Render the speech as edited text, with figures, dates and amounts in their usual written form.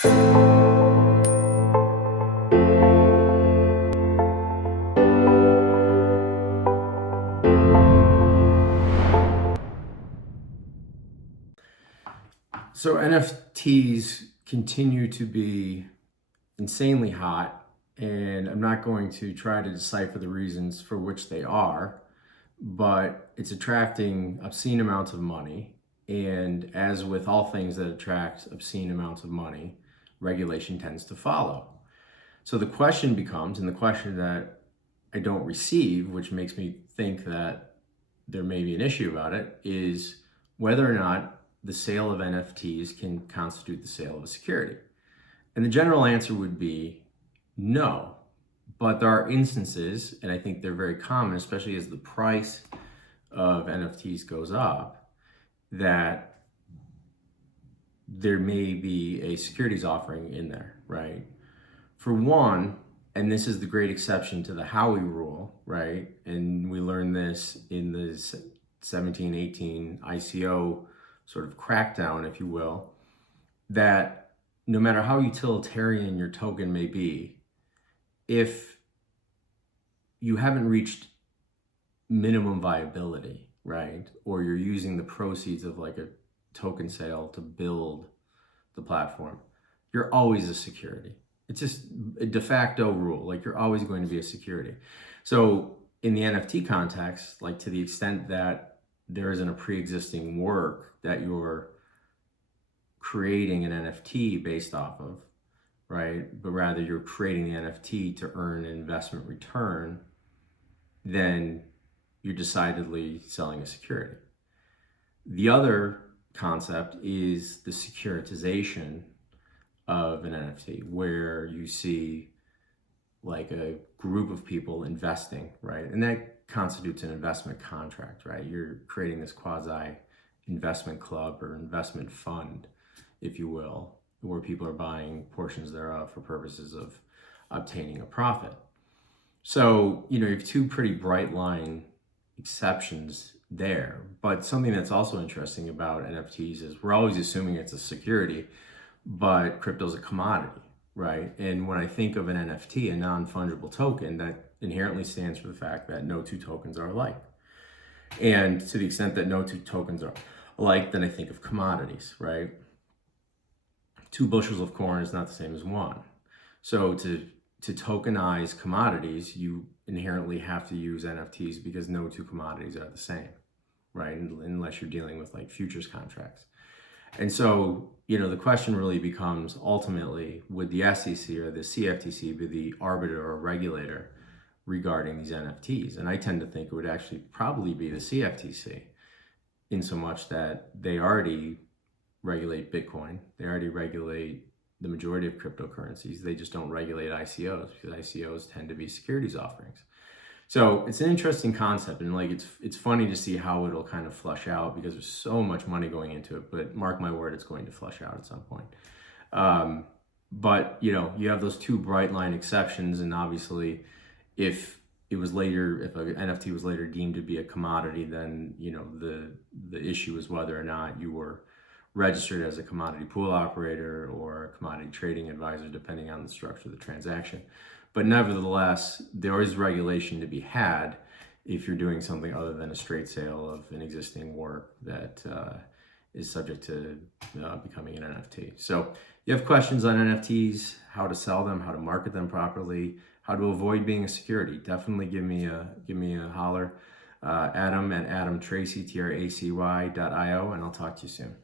So NFTs continue to be insanely hot, and I'm not going to try to decipher the reasons for which they are, but it's attracting obscene amounts of money. And as with all things that attract obscene amounts of money, regulation tends to follow. So the question becomes, and the question that I don't receive, which makes me think that there may be an issue about it, is whether or not the sale of NFTs can constitute the sale of a security. And the general answer would be no. But there are instances, and I think they're very common, especially as the price of NFTs goes up, that there may be a securities offering in there, right? For one, and this is the great exception to the Howey rule, right? And we learned this in the 1718 ICO sort of crackdown, if you will, that no matter how utilitarian your token may be, if you haven't reached minimum viability, right, or you're using the proceeds of like a token sale to build the platform, you're always a security. It's just a de facto rule, like you're always going to be a security. So in the NFT context, like to the extent that there isn't a pre-existing work that you're creating an NFT based off of, right? But rather you're creating the NFT to earn an investment return, then you're decidedly selling a security. The other concept is the securitization of an NFT, where you see like a group of people investing, right? And that constitutes an investment contract, right? You're creating this quasi investment club or investment fund, if you will, where people are buying portions thereof for purposes of obtaining a profit. So, you have two pretty bright line exceptions there. But something that's also interesting about NFTs is we're always assuming it's a security, but crypto's a commodity, right? And when I think of an NFT, a non fungible token, that inherently stands for the fact that no two tokens are alike. And to the extent that no two tokens are alike, then I think of commodities, right? 2 bushels of corn is not the same as one. So to tokenize commodities, you inherently have to use NFTs because no two commodities are the same, right? Unless you're dealing with like futures contracts. And so, the question really becomes ultimately, would the SEC or the CFTC be the arbiter or regulator regarding these NFTs? And I tend to think it would actually probably be the CFTC, in so much that they already regulate Bitcoin. They already regulate the majority of cryptocurrencies. They just don't regulate ICOs because ICOs tend to be securities offerings. So it's an interesting concept, and like it's funny to see how it'll kind of flush out because there's so much money going into it. But mark my word, it's going to flush out at some point. But you have those two bright line exceptions, and obviously, if an NFT was later deemed to be a commodity, then the issue is whether or not you were registered as a commodity pool operator or a commodity trading advisor, depending on the structure of the transaction. But nevertheless, there is regulation to be had if you're doing something other than a straight sale of an existing work that is subject to becoming an NFT. So you have questions on NFTs, how to sell them, how to market them properly, how to avoid being a security, definitely give me a holler. Adam at AdamTracy, Tracy.io, and I'll talk to you soon.